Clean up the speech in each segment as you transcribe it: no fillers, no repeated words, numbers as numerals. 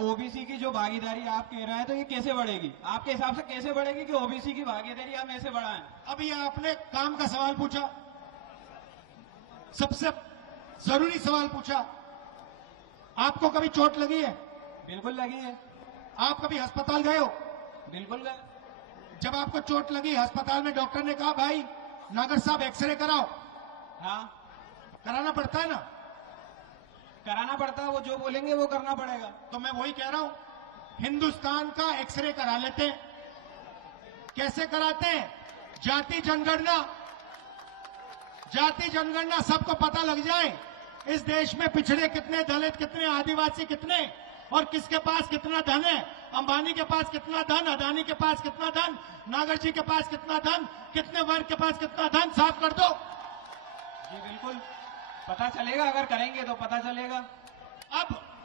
OBC की जो भागीदारी आप कह रहे हैं तो ये कैसे बढ़ेगी? आपके हिसाब से कैसे बढ़ेगी कि ओबीसी की भागीदारी हम ऐसे बढ़ाएं? अभी आपने काम का सवाल पूछा, सबसे जरूरी सवाल पूछा। आपको कभी चोट लगी है? बिल्कुल लगी है। आप कभी अस्पताल गए हो? बिल्कुल गए। जब आपको चोट लगी अस्पताल में डॉक्टर ने कहा भाई नागर साहब एक्सरे कराओ, हाँ कराना पड़ता है ना? कराना पड़ता है, वो जो बोलेंगे वो करना पड़ेगा। तो मैं वही कह रहा हूं, हिंदुस्तान का एक्सरे करा लेते हैं। कैसे कराते हैं? जाति जनगणना सबको पता लग जाए इस देश में पिछड़े कितने, दलित कितने, आदिवासी कितने और किसके पास कितना धन है। अंबानी के पास कितना धन, अदानी के पास कितना धन, नागर जी के पास कितना धन, कितने वर्ग के पास कितना धन, साफ कर दो। जी बिल्कुल पता चलेगा, अगर करेंगे तो पता चलेगा।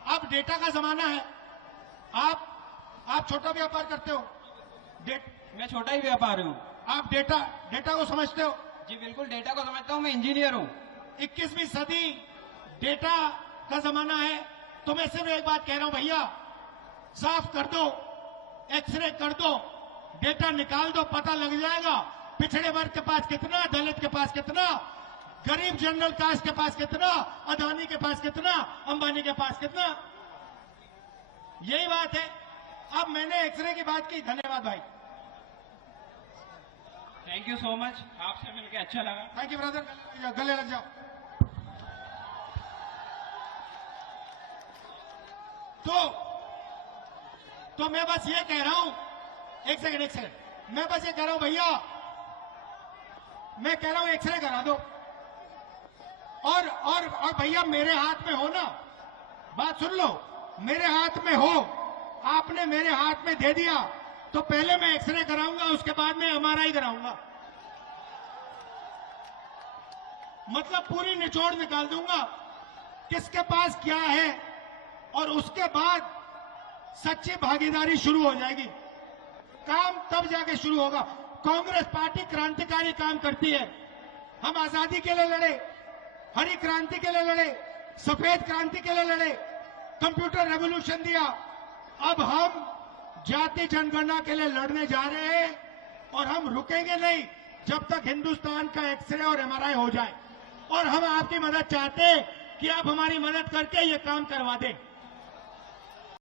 अब डेटा का जमाना है। आप छोटा व्यापार करते हो? मैं छोटा ही व्यापारी हूँ। आप डेटा को समझते हो? जी बिल्कुल डेटा को समझता हूँ, मैं इंजीनियर हूँ। 21वीं सदी डेटा का जमाना है। तो मैं सिर्फ एक बात कह रहा हूं भैया, साफ कर दो, एक्सरे कर दो, डेटा निकाल दो, पता लग जाएगा पिछड़े वर्ग के पास कितना, दलित के पास कितना, गरीब जनरल कास्ट के पास कितना, अदानी के पास कितना, अंबानी के पास कितना। यही बात है। अब मैंने एक्सरे की बात की। धन्यवाद भाई। थैंक यू सो मच, आपसे मिलकर अच्छा लगा। थैंक यू ब्रदर, गले लग जाओ। तो मैं बस ये कह रहा हूं, एक सेकंड, मैं बस ये कह रहा हूं भैया, मैं कह रहा हूं एक्सरे करा दो। और भैया मेरे हाथ में हो ना, बात सुन लो, मेरे हाथ में हो, आपने मेरे हाथ में दे दिया तो पहले मैं एक्सरे कराऊंगा, उसके बाद में एमआरआई कराऊंगा। मतलब पूरी निचोड़ निकाल दूंगा किसके पास क्या है, और उसके बाद सच्ची भागीदारी शुरू हो जाएगी। काम तब जाके शुरू होगा। कांग्रेस पार्टी क्रांतिकारी काम करती है। हम आजादी के लिए लड़े, हरी क्रांति के लिए लड़े, सफेद क्रांति के लिए लड़े, कंप्यूटर रेवोल्यूशन दिया। अब हम जाति जनगणना के लिए लड़ने जा रहे हैं और हम रुकेंगे नहीं जब तक हिंदुस्तान का एक्सरे और एमआरआई हो जाए। और हम आपकी मदद चाहते हैं कि आप हमारी मदद करके ये काम करवा दें।